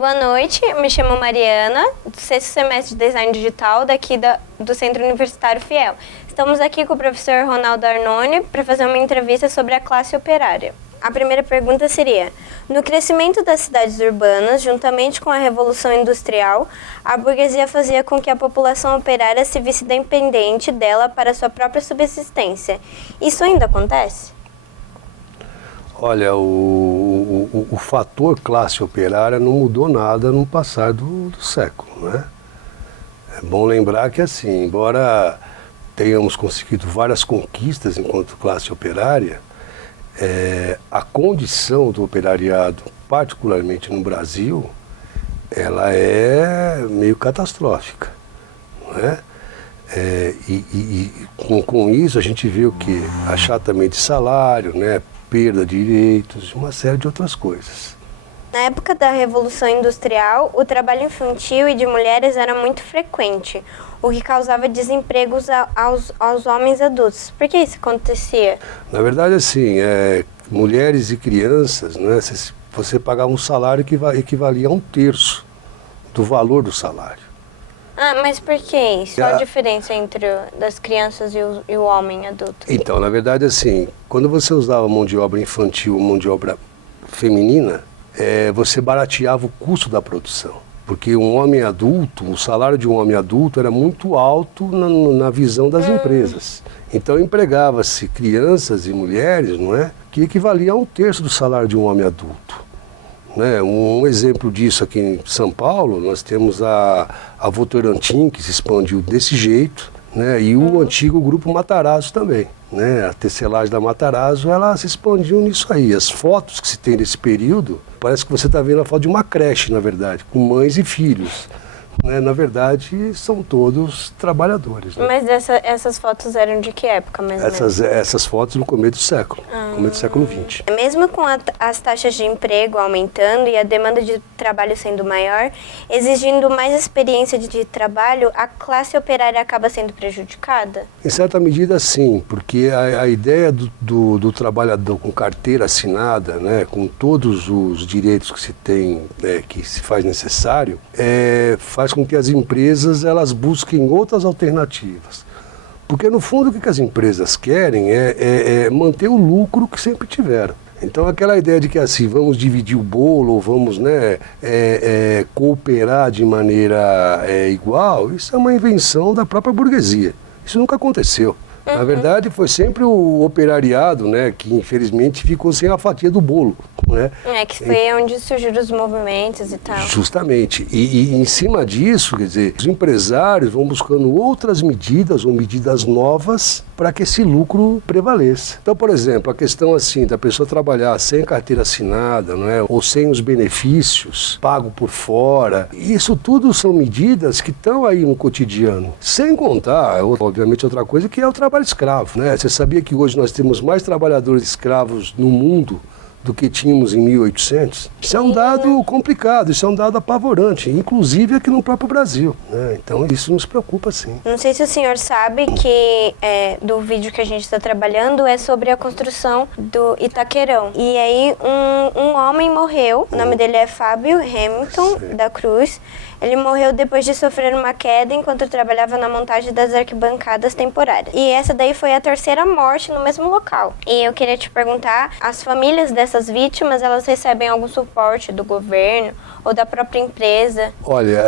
Boa noite, me chamo Mariana, do sexto semestre de Design Digital daqui do Centro Universitário Fiel. Estamos aqui com o professor Ronaldo Arnone para fazer uma entrevista sobre a classe operária. A primeira pergunta seria: no crescimento das cidades urbanas, juntamente com a Revolução Industrial, a burguesia fazia com que a população operária se visse dependente dela para sua própria subsistência. Isso ainda acontece? Olha, o fator classe operária não mudou nada no passar do século, né? É bom lembrar que, assim, embora tenhamos conseguido várias conquistas enquanto classe operária, a condição do operariado, particularmente no Brasil, ela é meio catastrófica, não é? Com isso a gente vê o quê? Achatamento de salário, né? Perda de direitos, uma série de outras coisas. Na época da Revolução Industrial, o trabalho infantil e de mulheres era muito frequente, o que causava desempregos aos homens adultos. Por que isso acontecia? Na verdade, assim, mulheres e crianças, né, você pagava um salário que equivalia a 1/3 do valor do salário. Ah, mas por que isso? Qual a diferença entre das crianças e o homem adulto? Então, na verdade, assim, quando você usava mão de obra infantil ou mão de obra feminina, você barateava o custo da produção. Porque um homem adulto, o salário de um homem adulto era muito alto na visão das empresas. Então empregava-se crianças e mulheres, não é, que equivalia a 1/3 do salário de um homem adulto. Né? Um exemplo disso aqui em São Paulo, nós temos a Votorantim, que se expandiu desse jeito, né? E o antigo Grupo Matarazzo também. Né? A tecelagem da Matarazzo, ela se expandiu nisso aí. As fotos que se tem desse período, parece que você está vendo a foto de uma creche, na verdade, com mães e filhos. Né? Na verdade, são todos trabalhadores. Né? Mas essas fotos eram de que época, mais ou menos? Essas fotos no começo do século, começo do século XX. Mesmo com as taxas de emprego aumentando e a demanda de trabalho sendo maior, exigindo mais experiência de trabalho, a classe operária acaba sendo prejudicada? Em certa medida, sim, porque a ideia do trabalhador com carteira assinada, né, com todos os direitos que se tem, que se faz necessário, faz com que as empresas elas busquem outras alternativas. Porque, no fundo, o que as empresas querem é manter o lucro que sempre tiveram. Então, aquela ideia de que, assim, vamos dividir o bolo, ou vamos, né, cooperar de maneira igual, isso é uma invenção da própria burguesia. Isso nunca aconteceu. Na verdade, foi sempre o operariado, né, que infelizmente ficou sem a fatia do bolo. Né? Que foi onde surgiram os movimentos e tal. Justamente. E em cima disso, quer dizer, os empresários vão buscando outras medidas ou medidas novas para que esse lucro prevaleça. Então, por exemplo, a questão assim da pessoa trabalhar sem carteira assinada, não é? Ou sem os benefícios, pago por fora, isso tudo são medidas que estão aí no cotidiano. Sem contar, obviamente, outra coisa que é o trabalho escravo. Né? Você sabia que hoje nós temos mais trabalhadores escravos no mundo do que tínhamos em 1800? Isso é um dado complicado, isso é um dado apavorante, inclusive aqui no próprio Brasil. Né? Então isso nos preocupa, sim. Não sei se o senhor sabe que do vídeo que a gente está trabalhando é sobre a construção do Itaquerão. E aí um homem morreu, o nome dele é Fábio Hamilton da Cruz. Ele morreu depois de sofrer uma queda enquanto trabalhava na montagem das arquibancadas temporárias. E essa daí foi a terceira morte no mesmo local. E eu queria te perguntar, as famílias dessas vítimas, elas recebem algum suporte do governo ou da própria empresa? Olha,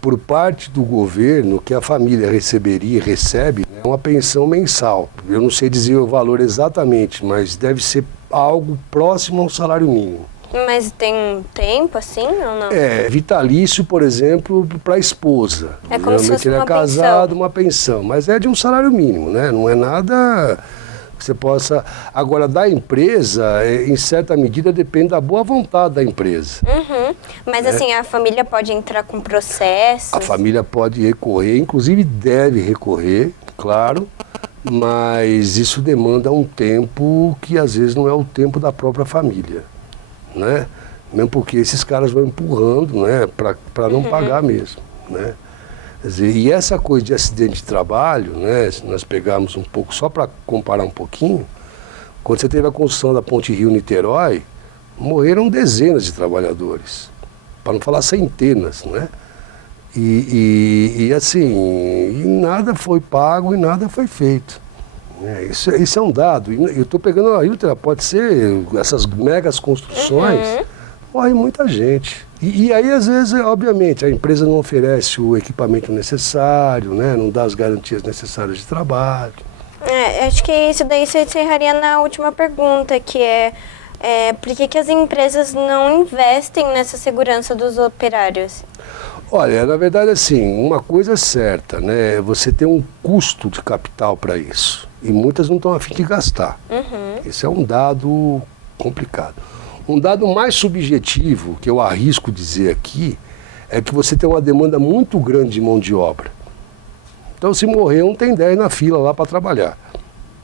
por parte do governo, que a família receberia e recebe, é uma pensão mensal. Eu não sei dizer o valor exatamente, mas deve ser algo próximo ao salário mínimo. Mas tem um tempo assim ou não? Vitalício, por exemplo, para a esposa. É como se fosse ele uma é casado, pensão. Uma pensão, mas é de um salário mínimo, né? Não é nada que você possa... Agora, da empresa, em certa medida, depende da boa vontade da empresa. Mas assim, a família pode entrar com processos? A família pode recorrer, inclusive deve recorrer, claro, mas isso demanda um tempo que às vezes não é o tempo da própria família. Né? Mesmo porque esses caras vão empurrando, né, para não pagar mesmo. Né? Quer dizer, e essa coisa de acidente de trabalho, né, se nós pegarmos um pouco, só para comparar um pouquinho, quando você teve a construção da Ponte Rio-Niterói, morreram dezenas de trabalhadores. para não falar centenas, né? E assim, nada foi pago e nada foi feito. Isso é um dado. Eu estou pegando a Hiltra, pode ser essas megas construções, morre muita gente. E aí, às vezes, obviamente, a empresa não oferece o equipamento necessário, né? Não dá as garantias necessárias de trabalho. Acho que isso daí você encerraria na última pergunta, que é por que as empresas não investem nessa segurança dos operários? Olha, na verdade, assim, uma coisa é certa, né? Você tem um custo de capital para isso. E muitas não estão a fim de gastar. Esse é um dado complicado. Um dado mais subjetivo, que eu arrisco dizer aqui, é que você tem uma demanda muito grande de mão de obra. Então, se morrer, um tem 10 na fila lá para trabalhar.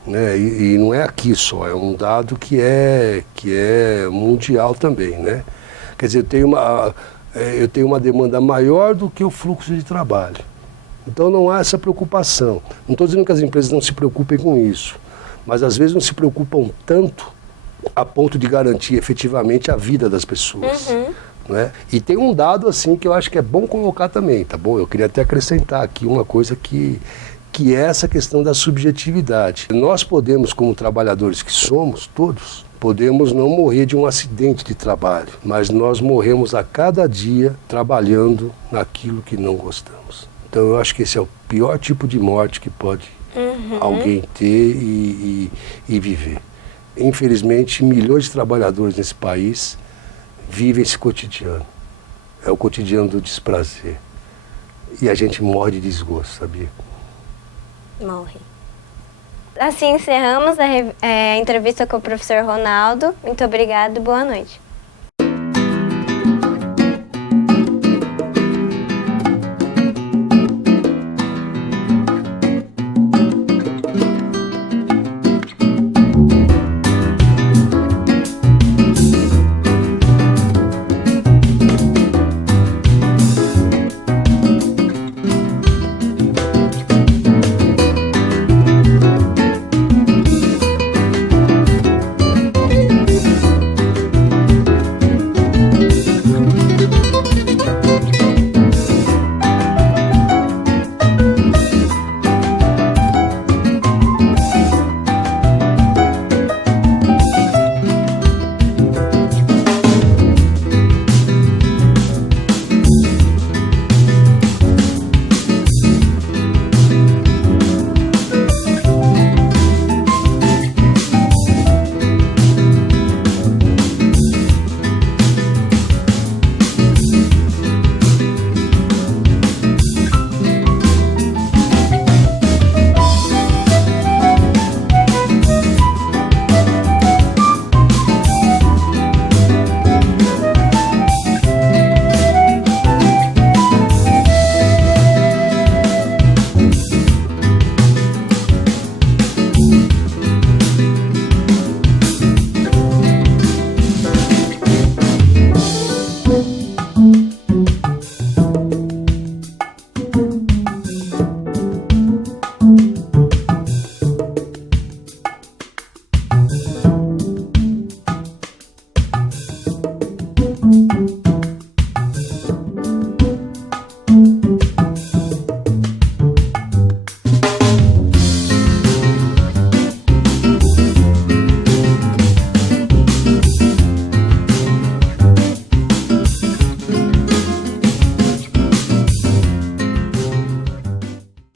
Né? E não é aqui só, é um dado que é mundial também. Né? Quer dizer, eu tenho uma demanda maior do que o fluxo de trabalho. Então não há essa preocupação. Não estou dizendo que as empresas não se preocupem com isso, mas às vezes não se preocupam tanto a ponto de garantir efetivamente a vida das pessoas. Né? E tem um dado assim que eu acho que é bom colocar também, tá bom? Eu queria até acrescentar aqui uma coisa que é essa questão da subjetividade. Nós podemos, como trabalhadores que somos, todos, podemos não morrer de um acidente de trabalho, mas nós morremos a cada dia trabalhando naquilo que não gostamos. Então eu acho que esse é o pior tipo de morte que pode alguém ter e viver. Infelizmente, milhões de trabalhadores nesse país vivem esse cotidiano. É o cotidiano do desprazer. E a gente morre de desgosto, sabia? Morre. Assim encerramos a entrevista com o professor Ronaldo. Muito obrigado e boa noite.